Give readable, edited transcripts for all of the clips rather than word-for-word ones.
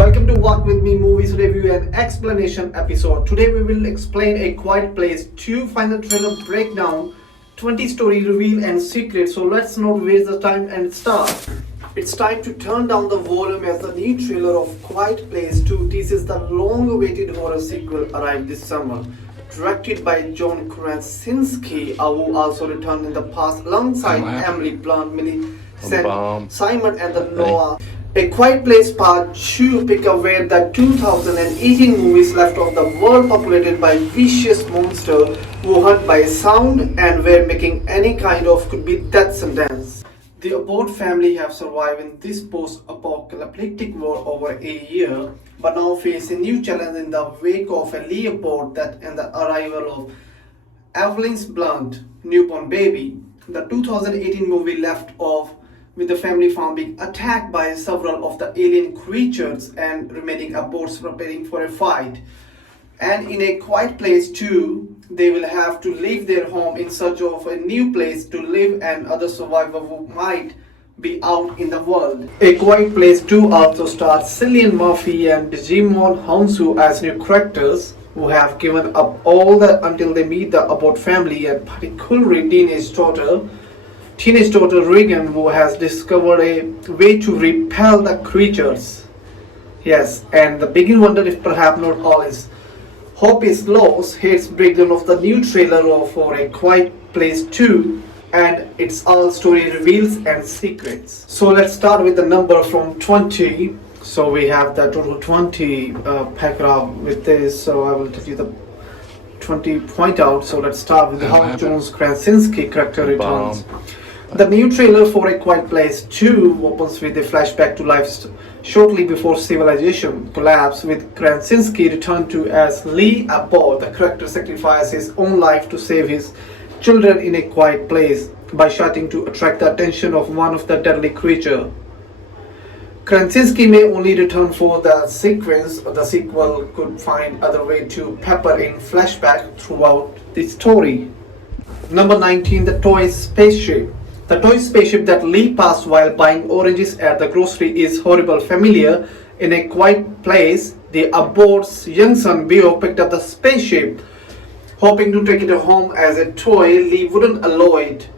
Welcome to Walk With Me Movies Review and Explanation episode. Today we will explain A Quiet Place 2 final trailer breakdown, 20 story reveal and secret. So let's not waste the time and start. It's time to turn down the volume as the new trailer of Quiet Place 2 teases the long-awaited horror sequel arrived this summer. Directed by John Krasinski, who also returned in the past alongside Emily Blunt, Millicent, Simmonds and the Noah. A Quiet Place Part 2 pick up where the 2018 movies left off. The world populated by vicious monsters who hunt by sound and where making any kind of could be death sentence. The Abbott family have survived in this post-apocalyptic world over a year, but now face a new challenge in the wake of a Lee Abbott death and the arrival of Evelyn's blunt newborn baby. The 2018 movie left off with the family farm being attacked by several of the alien creatures and remaining Abbotts preparing for a fight. And in A Quiet Place 2, they will have to leave their home in search of a new place to live and other survivors who might be out in the world. A Quiet Place 2 also stars Cillian Murphy and Jimon Hounsou as new characters who have given up all that until they meet the Abbott family and particularly teenage daughter Regan, who has discovered a way to repel the creatures. Yes, and the begin wonder if perhaps not all is hope is lost. Here's breakdown of the new trailer for A Quiet Place 2 and its all story reveals and secrets. So let's start with the number from 20. So we have the total 20 paragraph with this. So I will tell you the 20 point out. So let's start with how John Krasinski character returns. The new trailer for A Quiet Place 2 opens with a flashback to life shortly before civilization collapse, with Krasinski returned to as Lee Abbott. The character sacrifices his own life to save his children in a quiet place by shouting to attract the attention of one of the deadly creatures. Krasinski may only return for the sequence, or the sequel could find other way to pepper in flashback throughout the story. Number 19, the toy spaceship. The toy spaceship that Lee passed while buying oranges at the grocery is horrible familiar. In A Quiet Place, the Abbott's young son Bio picked up the spaceship, hoping to take it home as a toy. Lee wouldn't allow it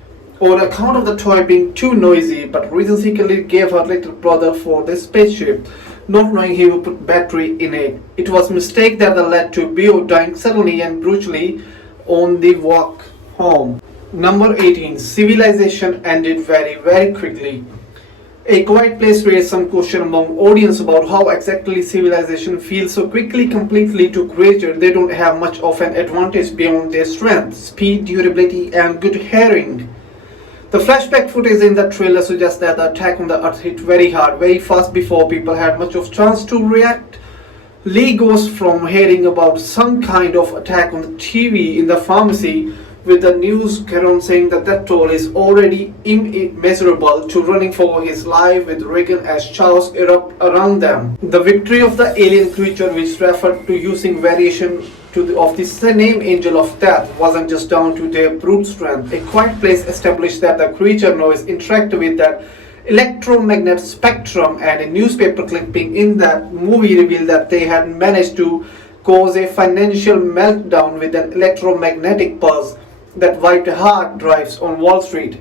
on account of the toy being too noisy, but reasonably gave her little brother for the spaceship, not knowing he would put battery in it. It was a mistake that led to Bio dying suddenly and brutally on the walk home. Number 18, civilization ended very quickly. A Quiet Place raised some question among audience about how exactly civilization feels so quickly completely to creatures they don't have much of an advantage beyond their strength, speed, durability and good hearing. The flashback footage in the trailer suggests that the attack on the earth hit very hard, very fast before people had much of chance to react. Lee goes from hearing about some kind of attack on the TV in the pharmacy with the news caron saying that death toll is already immeasurable to running for his life with Regan as chaos erupt around them. The victory of the alien creature, which referred to using variation of the same angel of death, wasn't just down to their brute strength. A Quiet Place established that the creature noise interacted with that electromagnetic spectrum, and a newspaper clipping in that movie revealed that they had managed to cause a financial meltdown with an electromagnetic pulse that wiped hard drives on Wall Street.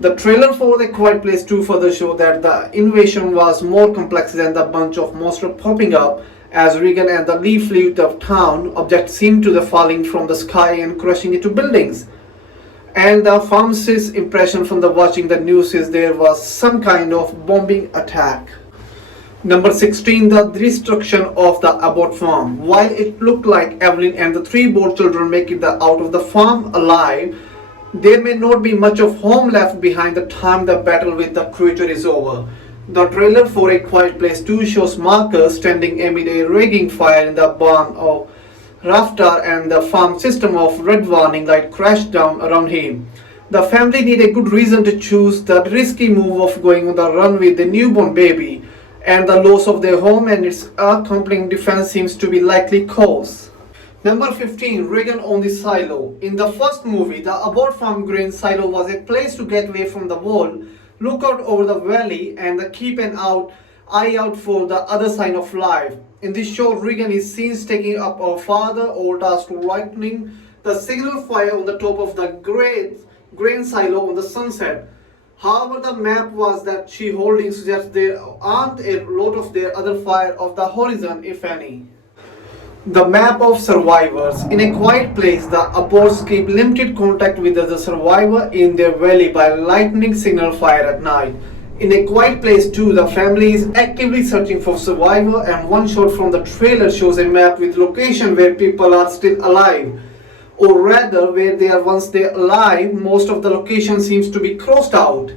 The trailer for The Quiet Place 2 further showed that the invasion was more complex than the bunch of monsters popping up as Regan and the Lee flew to town. Objects seemed to be falling from the sky and crashing into buildings. And the pharmacist's impression from the watching the news is there was some kind of bombing attack. Number 16, the destruction of the Abbott farm. While it looked like Evelyn and the three Abbott children make it out of the farm alive, there may not be much of home left behind the time the battle with the creature is over. The trailer for A Quiet Place 2 shows Marcus standing amid a raging fire in the barn of rafter and the farm system of red warning light crashed down around him. The family need a good reason to choose the risky move of going on the run with the newborn baby, and the loss of their home and its accompanying defense seems to be likely cause. Number 15, Regan on the silo. In the first movie, the Abbott farm grain silo was a place to get away from the world, look out over the valley and keep an eye eye out for the other sign of life. In this shot, Regan is seen taking up her father old task to lightning the signal fire on the top of the grain silo on the sunset. However, the map was that she holding suggests there aren't a lot of their other fire of the horizon, if any. The map of survivors. In a quiet place, the Abbotts keep limited contact with the survivor in their valley by lightning signal fire at night. In a quiet place too, the family is actively searching for survivor, and one shot from the trailer shows a map with location where people are still alive. Or rather, where they are once they're alive, most of the location seems to be crossed out,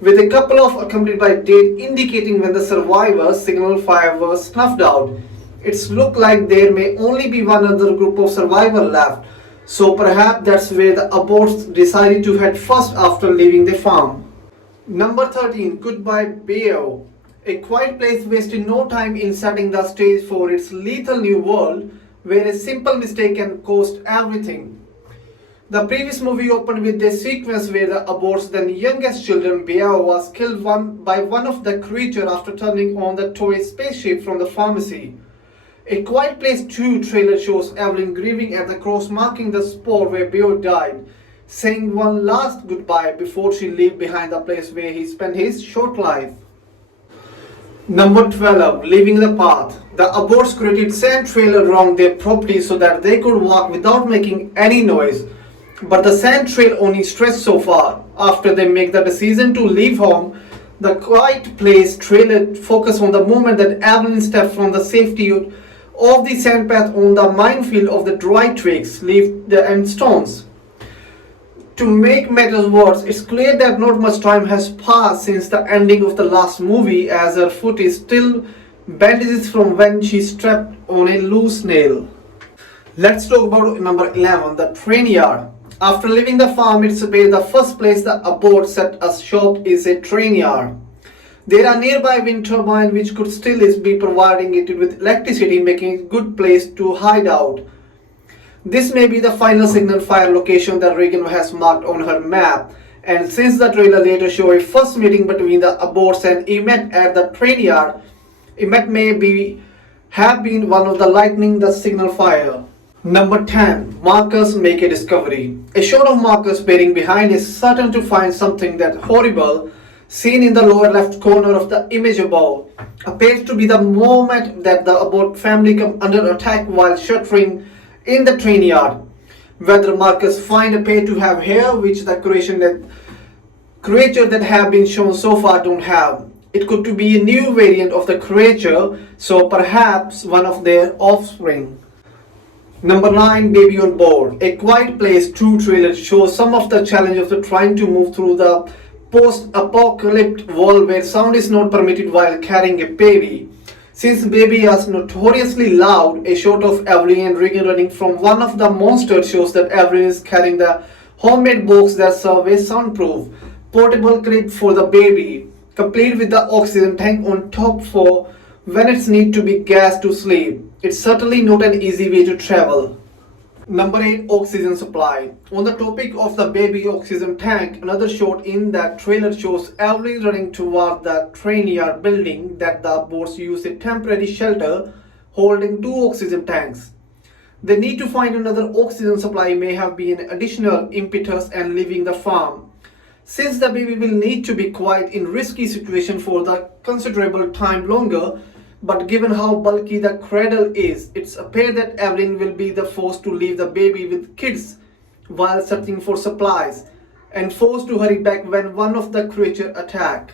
with a couple of accompanied by date indicating when the survivor signal fire was snuffed out. It's looked like there may only be one other group of survivors left, so perhaps that's where the Abbotts decided to head first after leaving the farm. Number 13. Goodbye Bayou. A quiet place wasted no time in setting the stage for its lethal new world, where a simple mistake can cost everything. The previous movie opened with a sequence where the Abbotts' then youngest children, Bayou, was killed by one of the creatures after turning on the toy spaceship from the pharmacy. A Quiet Place 2 trailer shows Evelyn grieving at the cross marking the spot where Bayou died, saying one last goodbye before she left behind the place where he spent his short life. Number 12. Leaving the path. The Abbotts created sand trail around their property so that they could walk without making any noise. But the sand trail only stretched so far. After they make the decision to leave home, the Quiet Place trailer focuses on the moment that Evelyn steps from the safety of the sand path on the minefield of the dry twigs, leaves, and stones. To make matters worse, it's clear that not much time has passed since the ending of the last movie, as her foot is still bandages from when she stepped on a loose nail. Let's talk about number 11, the train yard. After leaving the farm, it's where the first place the Abbotts set us shop is a train yard. There are nearby wind turbines which could still be providing it with electricity, making it a good place to hide out. This may be the final signal fire location that Regan has marked on her map, and since the trailer later show a first meeting between the Abbotts and Emmett at the train yard, Emmett may have been one of the lighting the signal fire. Number 10. Marcus make a discovery. A shot of Marcus peering behind is certain to find something that horrible, seen in the lower left corner of the image above, appears to be the moment that the Abbott family come under attack while sheltering in the train yard. Whether Marcus find appear to have hair which the creature that have been shown so far don't have. It could be a new variant of the creature, so perhaps one of their offspring. Number 9. Baby on board. A Quiet Place 2 trailer shows some of the challenges of trying to move through the post-apocalyptic world where sound is not permitted while carrying a baby. Since baby is notoriously loud, a shot of Evelyn and Regan running from one of the monsters shows that Evelyn is carrying the homemade box that serves a soundproof, portable crib for the baby, complete with the oxygen tank on top for when it's need to be gassed to sleep. It's certainly not an easy way to travel. Number 8. Oxygen supply. On the topic of the baby oxygen tank, another shot in that trailer shows Evelyn running toward the train yard building that the Abbotts use a temporary shelter holding 2 oxygen tanks. The need to find another oxygen supply may have been an additional impetus and leaving the farm, since the baby will need to be quiet in risky situation for the considerable time longer. But given how bulky the cradle is, it's appears that Evelyn will be the forced to leave the baby with kids while searching for supplies, and forced to hurry back when one of the creatures attack.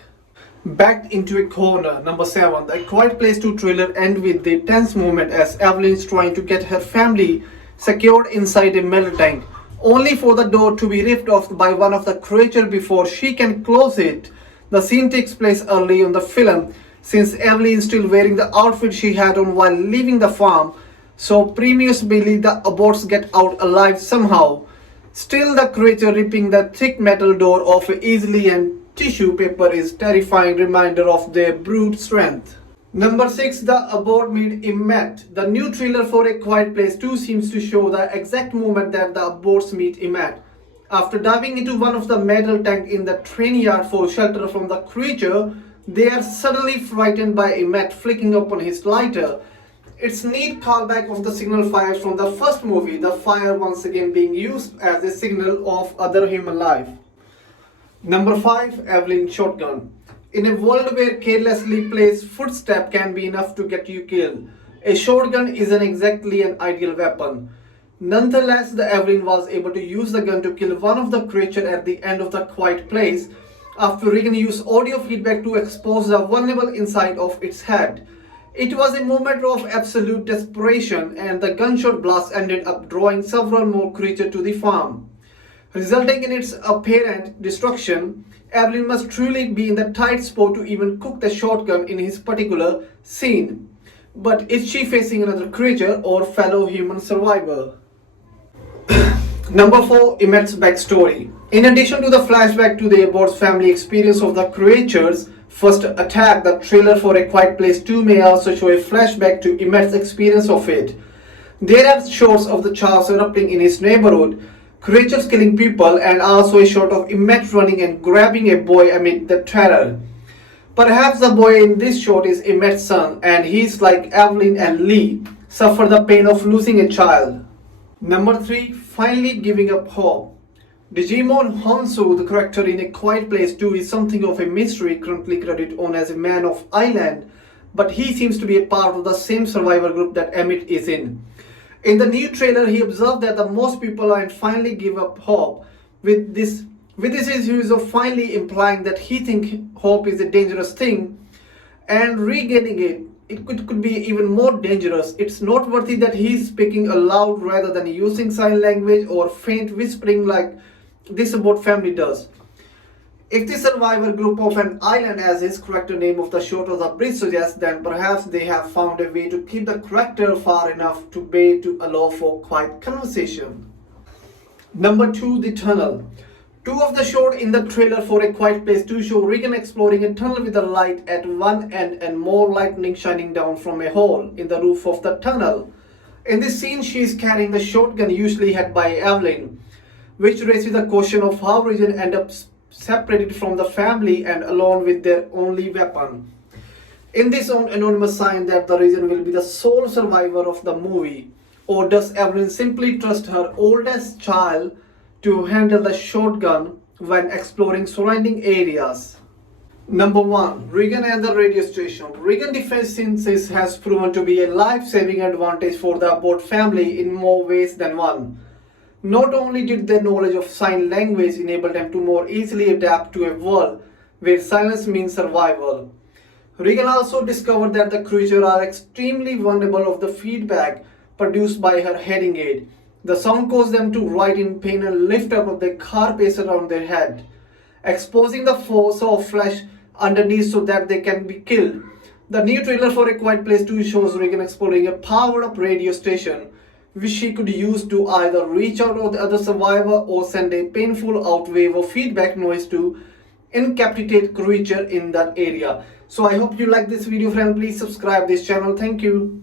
Backed into a corner. Number 7. The Quiet Place 2 trailer ends with the tense moment as Evelyn is trying to get her family secured inside a metal tank, only for the door to be ripped off by one of the creatures before she can close it. The scene takes place early in the film, since Evelyn is still wearing the outfit she had on while leaving the farm, so presumably the Abbotts get out alive somehow. Still, the creature ripping the thick metal door off easily and tissue paper is terrifying reminder of their brute strength. Number 6. The Abbott meet Emmett. The new trailer for A Quiet Place 2 seems to show the exact moment that the Abbotts meet Emmett. After diving into one of the metal tanks in the train yard for shelter from the creature, They are suddenly frightened by Emmett flicking upon his lighter. It's neat callback of the signal fires from the first movie, the fire once again being used as a signal of other human life. Number 5. Evelyn shotgun. In a world where carelessly placed footstep can be enough to get you killed, a shotgun isn't exactly an ideal weapon. Nonetheless, the Evelyn was able to use the gun to kill one of the creatures at the end of the quiet place after Regan used audio feedback to expose the vulnerable inside of its head. It was a moment of absolute desperation, and the gunshot blast ended up drawing several more creatures to the farm, resulting in its apparent destruction. Evelyn must truly be in the tight spot to even cook the shotgun in his particular scene. But is she facing another creature or fellow human survivor? Number 4. Emmett's backstory. In addition to the flashback to the Abbotts family experience of the creature's first attack, the trailer for A Quiet Place 2 may also show a flashback to Emmett's experience of it. There are shots of the chaos erupting in his neighborhood, creatures killing people, and also a shot of Emmett running and grabbing a boy amid the terror. Perhaps the boy in this shot is Emmett's son, and he's like Evelyn and Lee, suffer the pain of losing a child. Number 3. Finally giving up hope. Digimon Honsu, the character in A Quiet Place 2, is something of a mystery, currently credited on as a man of island, but he seems to be a part of the same survivor group that Emmett is in. In the new trailer, he observed that the most people are finally give up hope. With this he is finally implying that he thinks hope is a dangerous thing, and regaining it could be even more dangerous. It's noteworthy that he is speaking aloud rather than using sign language or faint whispering like this Abbott family does. If the survivor group of an island, as his character name of the shot of the bridge suggests, then perhaps they have found a way to keep the character far enough to bay to allow for quiet conversation. Number 2. The tunnel. Two of the shots in the trailer for A Quiet Place 2 show Regan exploring a tunnel with a light at one end and more lightning shining down from a hole in the roof of the tunnel. In this scene, she is carrying the shotgun usually held by Evelyn, which raises the question of how Regan ended up separated from the family and alone with their only weapon. In this anonymous sign that the Regan will be the sole survivor of the movie, or does Evelyn simply trust her oldest child to handle the shotgun when exploring surrounding areas? Number 1. Regan and the radio station. Regan defenses has proven to be a life-saving advantage for the Abbott family in more ways than one. Not only did their knowledge of sign language enable them to more easily adapt to a world where silence means survival, Regan also discovered that the creatures are extremely vulnerable of the feedback produced by her hearing aid. The sound caused them to writhe in pain and lift up of the carapace around their head, exposing the force of flesh underneath so that they can be killed. The new trailer for A Quiet Place 2 shows Regan exploring a powered-up radio station, which she could use to either reach out to the other survivor or send a painful outwave of feedback noise to incapacitate creature in that area. So I hope you like this video, friend. Please subscribe this channel. Thank you.